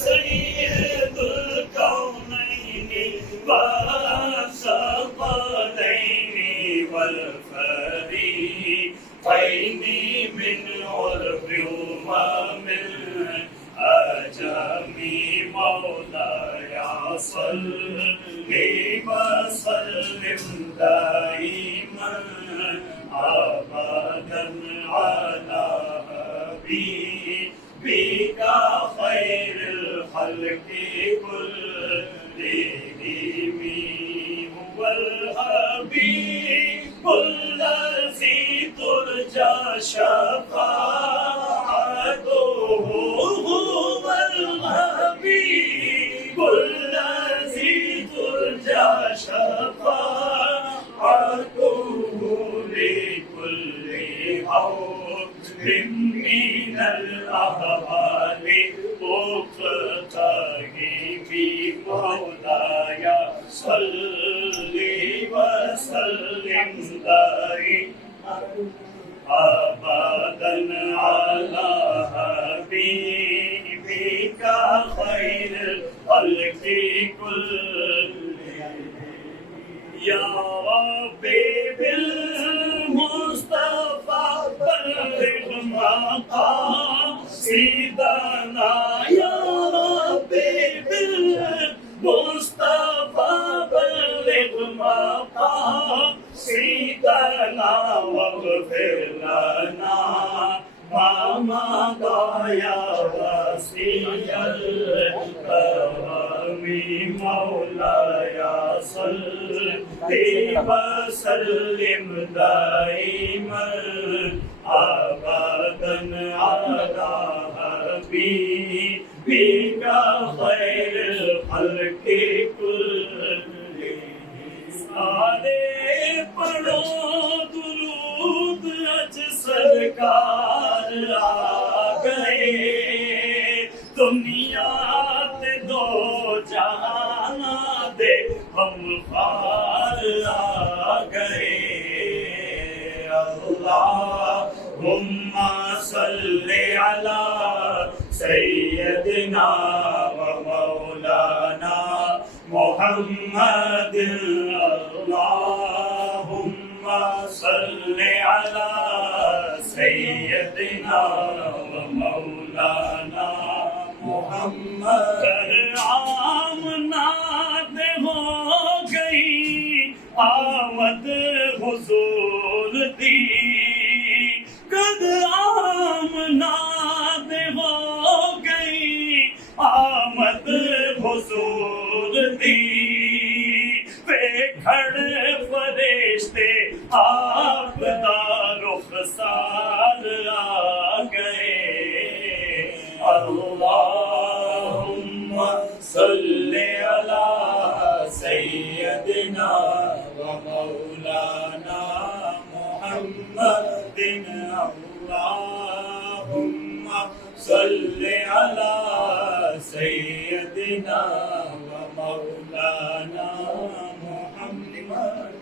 सय्यदुल कौनैनि वस्सक़लैनि वल फरीक़ैनि मिन उर्बि व मिन अजमी मौलाया सल्लि व सल्लिम दाइमन अबदन अला हबीबिका खैरुल खल्क़ि कुल्लिहिम हुवल हबीबुल लज़ी तुरजा शफ़ाअतुहु हुवल हबीबुल लज़ी तुरजा शफ़ाअतुहु लिकुल्लि हौलिम मिनल अहवालि उक़्तहिमी मौलाया सल्लि व सल्लिम दाइमन अबदन अला हबीबिका खैरुल खल्क़ि कुल्लिहिम या रब्बी बिल मुस्तफ़ा बल्लिग़ मक़ासिदना या रब्बी बिल मुस्तफ़ा बल्लिग़ मक़ासिदना वग़फ़िर लना मा मदा या वसीअल करमी मौलाया सल्लि व सल्लिम दाइमन अबदन अला हबीबिका खैरुल खल्क़ि कुल्लिहिम सारे पढ़ो दुरूद अज सरकार आ गए दुनिया ते दो जहाना दे हम पार आ गए अल्लाहुम्मा सल्लि अला सय्यदिना व मौलाना मुहम्मद अल्लाहुम्मा सल्लि अला सय्यदिना व मौलाना मुहम्मद आमनाद हो गई आमद हुजूर दी कद आमनाद हो गई आमद हुजूर दी वे खड़े फरिश्ते आपदा रुखसार आ गए अल्लाहुम्मा सल्लि अला सय्यदिना व मौलाना मुहम्मदिन अल्लाहुम्मा सल्लि अला सय्यदिना व मौलाना मुहम्मद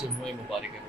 जुम्मे मुबारक है